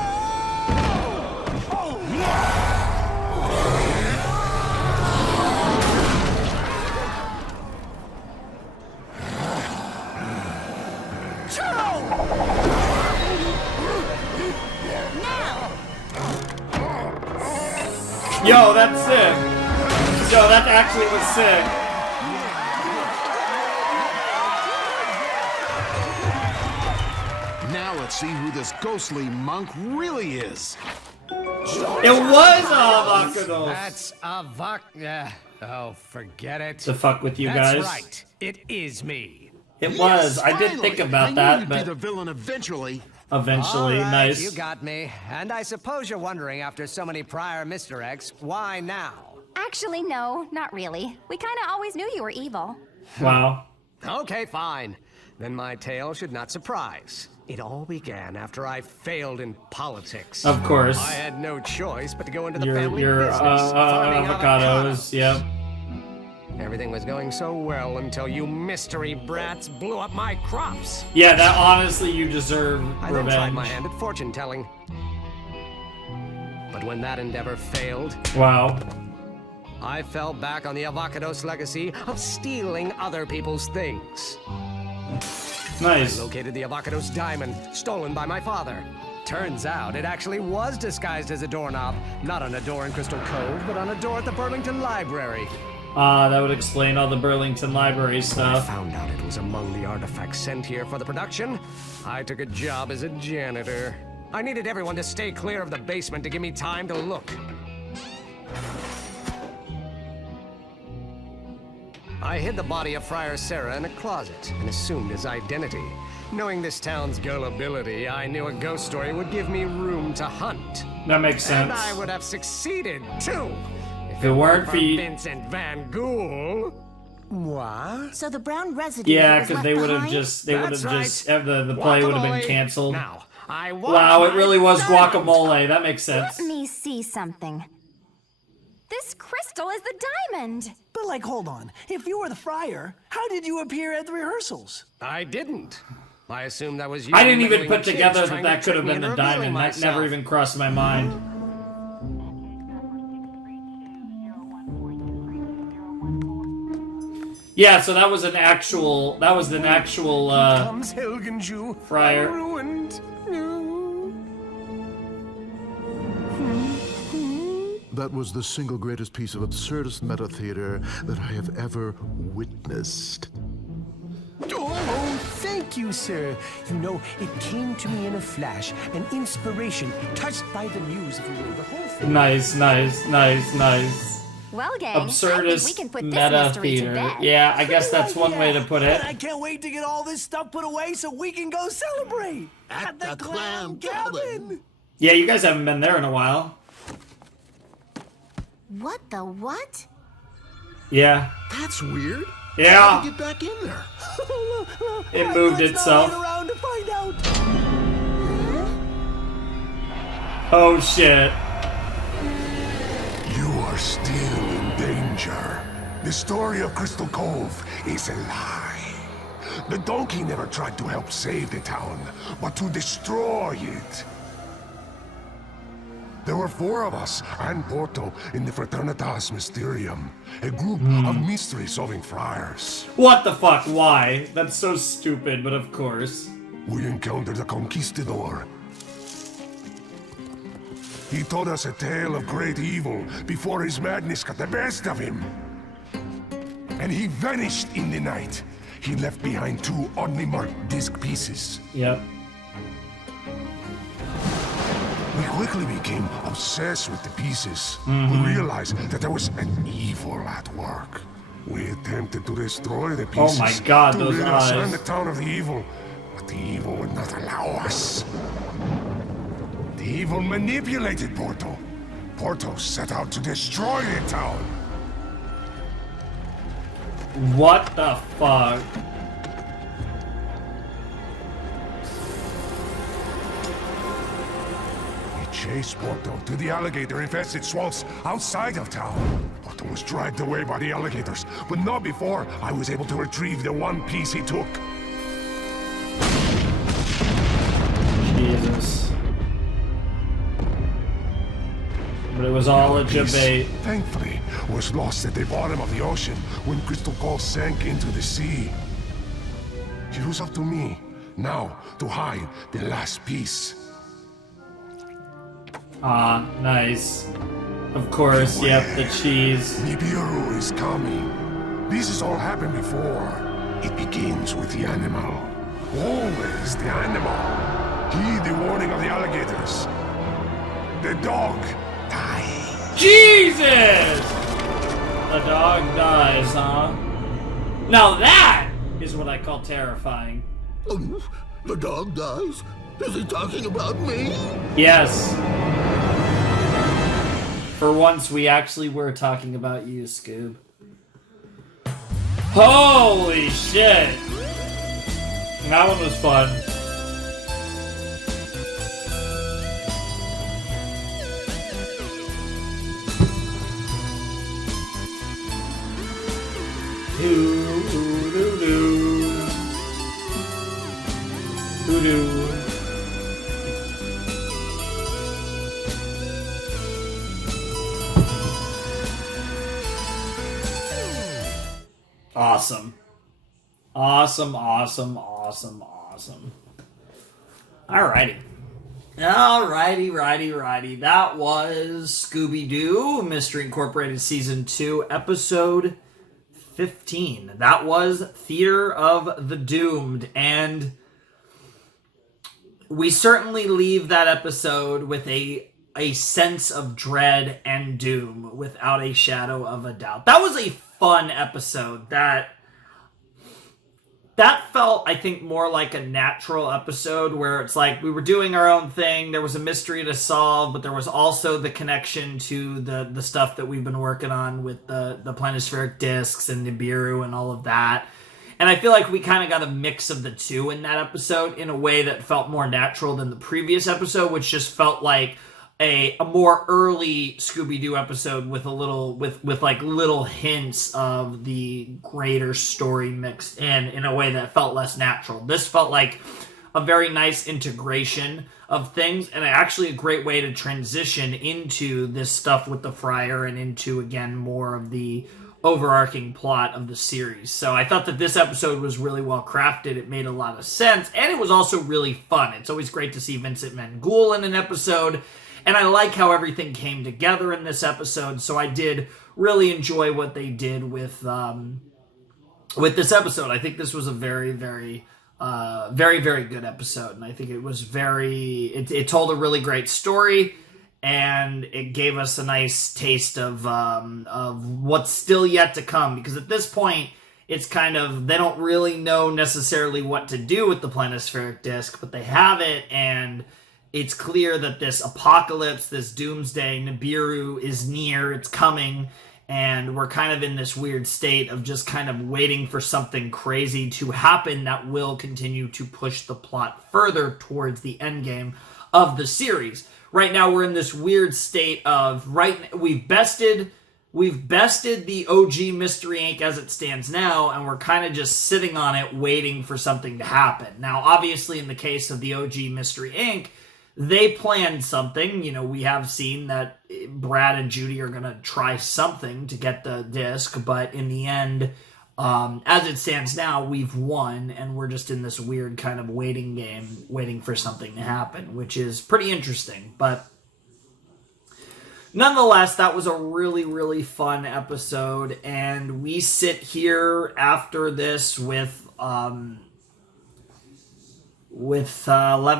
Yo, that's sick. Yo, that actually was sick. Now let's see who this ghostly monk really is. It was avocado. That's oh, forget it. To fuck with you That's guys. right. It is me. It was. I did think about that, You'd but be the villain eventually. eventually, All right, nice. You got me. And I suppose you're wondering, after so many prior misdirects, why now? Actually, no, not really. We kind of always knew you were evil. Wow. Okay, fine. Then my tale should not surprise. It all began after I failed in politics. Of course. I had no choice but to go into the Your family business, farming avocados, yep. Everything was going so well until you mystery brats blew up my crops. Yeah, that honestly, you deserve I then tried my revenge. hand at fortune telling. But when that endeavor failed, Wow. I fell back on the avocados legacy of stealing other people's things. Nice. I located the avocados diamond, stolen by my father. Turns out it actually was disguised as a doorknob, not on a door in Crystal Cove, but on a door at the Burlington Library. That would explain all the Burlington Library I stuff. found out it was among the artifacts sent here for the production. I took a job as a janitor. I needed everyone to stay clear of the basement to give me time to look. I hid the body of Friar Sarah in a closet and assumed his identity. Knowing this town's gullibility, I knew a ghost story would give me room to hunt. That makes sense. And I would have succeeded, too! If it weren't for you... Vincent Van Ghoul. What? So the brown residue Yeah, was because left they would have behind? just, the Guacamole. play would have been canceled. Now, I want Wow, it my really was diamond. guacamole. That makes sense. Let me see something. This crystal is the diamond. But, like, hold on. If you were the friar, how did you appear at the rehearsals? I didn't. I assumed that was you. I didn't even meddling put kids together that trying that to could have trick me been the into revealing diamond. That never myself. even crossed my mind. Yeah, so that was an actual Comes Helgenju, friar. ruined. That was the single greatest piece of absurdist meta theater that I have ever witnessed. Oh, thank you, sir. You know, it came to me in a flash, an inspiration, touched by the news, if you will, the whole thing. Nice. Well, gang, I think we Absurdist can put this meta mystery to theater. bed. Yeah, I guess that's one way to put it. I can't wait to get all this stuff put away so we can go celebrate At the clam cabin. Yeah, you guys haven't been there in a while. What the what? Yeah. That's weird. Yeah. How to get back in there? It moved itself. Around to find out. Oh shit. You are still in danger. The story of Crystal Cove is a lie. The donkey never tried to help save the town, but to destroy it. There were 4 of us and Porto in the Fraternitas Mysterium, a group of mystery-solving friars. What the fuck? Why? That's so stupid, but of course. We encountered a conquistador. He told us a tale of great evil before his madness got the best of him. And he vanished in the night. He left behind 2 oddly marked disc pieces. Yep. We quickly became obsessed with the pieces. Mhm. We realized that there was an evil at work. We attempted to destroy the Oh pieces. my God, to those rid us eyes. and the town of the evil, but the evil would not allow us. The evil manipulated Porto. Porto set out to destroy the town. What the fuck? Chased Porto to the alligator-infested swamps outside of town. Porto was dragged away by the alligators, but not before I was able to retrieve the one piece he took. Jesus. But it was all a debate. Thankfully, was lost at the bottom of the ocean when Crystal Cove sank into the sea. It was up to me, now, to hide the last piece. Ah, nice. Of course, yep, the cheese. Nibiru is coming. This has all happened before. It begins with the animal. Always the animal. Heed the warning of the alligators. The dog dies. Jesus! The dog dies, huh? Now that is what I call terrifying. The dog dies? Is he talking about me? Yes. For once, we actually were talking about you, Scoob. Holy shit! That one was fun. Awesome. Awesome. Alrighty. Righty. That was Scooby-Doo, Mystery Incorporated Season 2, Episode 15. That was Theater of the Doomed, and we certainly leave that episode with a sense of dread and doom, without a shadow of a doubt. That was a fun episode. That felt, I think, more like a natural episode where it's like we were doing our own thing. There was a mystery to solve, but there was also the connection to the stuff that we've been working on with the planispheric discs and Nibiru and all of that. And I feel like we kind of got a mix of the two in that episode in a way that felt more natural than the previous episode, which just felt like a more early Scooby-Doo episode with little hints of the greater story mixed in a way that felt less natural. This felt like a very nice integration of things, and actually a great way to transition into this stuff with the Friar and into, again, more of the overarching plot of the series. So I thought that this episode was really well crafted. It made a lot of sense, and it was also really fun. It's always great to see Vincent Mangool in an episode, and I like how everything came together in this episode. So I did really enjoy what they did with this episode. I think this was a very, very good episode, and I think it was it told a really great story, and it gave us a nice taste of what's still yet to come, because at this point, it's kind of, they don't really know necessarily what to do with the planispheric disk, but they have it, and it's clear that this apocalypse, this doomsday, Nibiru is near, it's coming, and we're kind of in this weird state of just kind of waiting for something crazy to happen that will continue to push the plot further towards the endgame of the series. Right now, we're in this weird state of, we've bested the OG Mystery Inc. as it stands now, and we're kind of just sitting on it waiting for something to happen. Now, obviously, in the case of the OG Mystery Inc., they planned something. You know, we have seen that Brad and Judy are going to try something to get the disc, but in the end, as it stands now, we've won, and we're just in this weird kind of waiting game, waiting for something to happen, which is pretty interesting. But nonetheless, that was a really, really fun episode, and we sit here after this with 11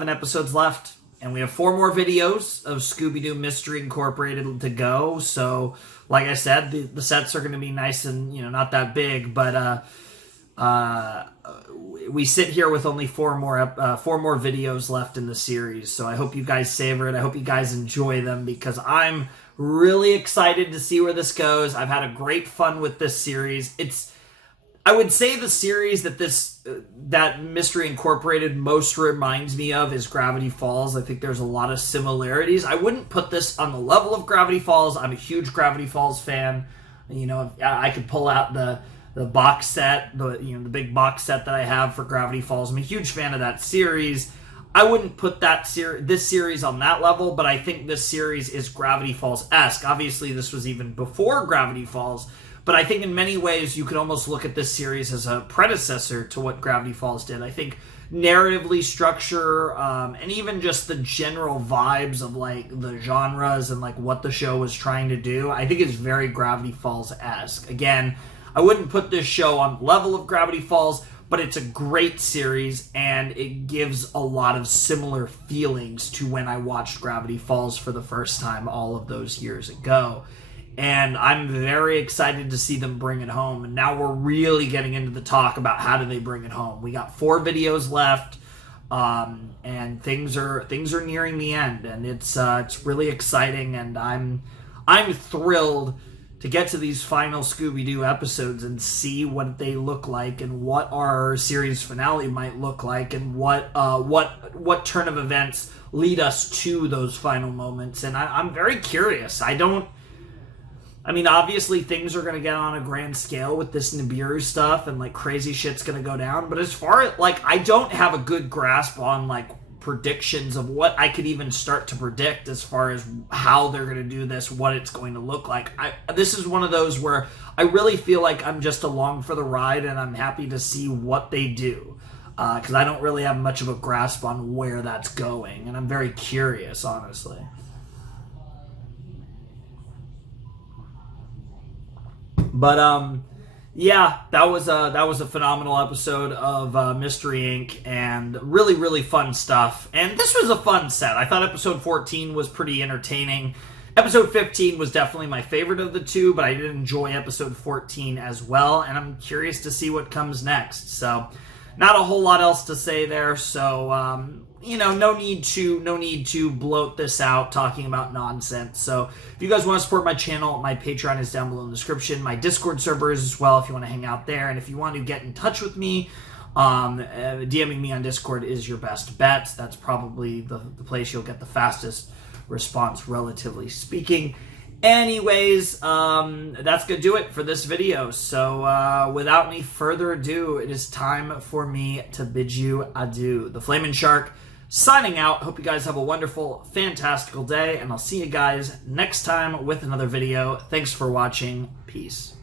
episodes left, and we have 4 more videos of Scooby-Doo Mystery Incorporated to go. So, like I said, the sets are going to be nice and, not that big, but we sit here with only 4 more videos left in the series. So I hope you guys savor it. I hope you guys enjoy them, because I'm really excited to see where this goes. I've had a great fun with this series. I would say the series that Mystery Incorporated most reminds me of is Gravity Falls. I think there's a lot of similarities. I wouldn't put this on the level of Gravity Falls. I'm a huge Gravity Falls fan. I could pull out the box set, the big box set that I have for Gravity Falls. I'm a huge fan of that series. I wouldn't put this series on that level, but I think this series is Gravity Falls-esque. Obviously, this was even before Gravity Falls, but I think in many ways you could almost look at this series as a predecessor to what Gravity Falls did. I think narratively, structure, and even just the general vibes of like the genres and like what the show was trying to do, I think is very Gravity Falls-esque. Again, I wouldn't put this show on the level of Gravity Falls, but it's a great series, and it gives a lot of similar feelings to when I watched Gravity Falls for the first time all of those years ago. And I'm very excited to see them bring it home. And now we're really getting into the talk about how do they bring it home. We got 4 videos left, and things are nearing the end, and it's really exciting. And I'm thrilled to get to these final Scooby-Doo episodes and see what they look like, and what our series finale might look like, and what turn of events lead us to those final moments. And I'm very curious. Obviously things are going to get on a grand scale with this Nibiru stuff, and like crazy shit's going to go down. But as far as I don't have a good grasp on predictions of what I could even start to predict as far as how they're going to do this, what it's going to look like. This is one of those where I really feel like I'm just along for the ride, and I'm happy to see what they do. Because I don't really have much of a grasp on where that's going, and I'm very curious, honestly. But yeah, that was a phenomenal episode of Mystery Inc. and really, really fun stuff. And this was a fun set. I thought episode 14 was pretty entertaining. Episode 15 was definitely my favorite of the 2, but I did enjoy episode 14 as well, and I'm curious to see what comes next. So, not a whole lot else to say there. So, no need to bloat this out talking about nonsense. So if you guys want to support my channel, my Patreon is down below in the description. My Discord server is as well if you want to hang out there. And if you want to get in touch with me, DMing me on Discord is your best bet. That's probably the place you'll get the fastest response, relatively speaking. Anyways, that's going to do it for this video. So without any further ado, it is time for me to bid you adieu. The Flamin' Shark signing out. Hope you guys have a wonderful, fantastical day, and I'll see you guys next time with another video. Thanks for watching. Peace.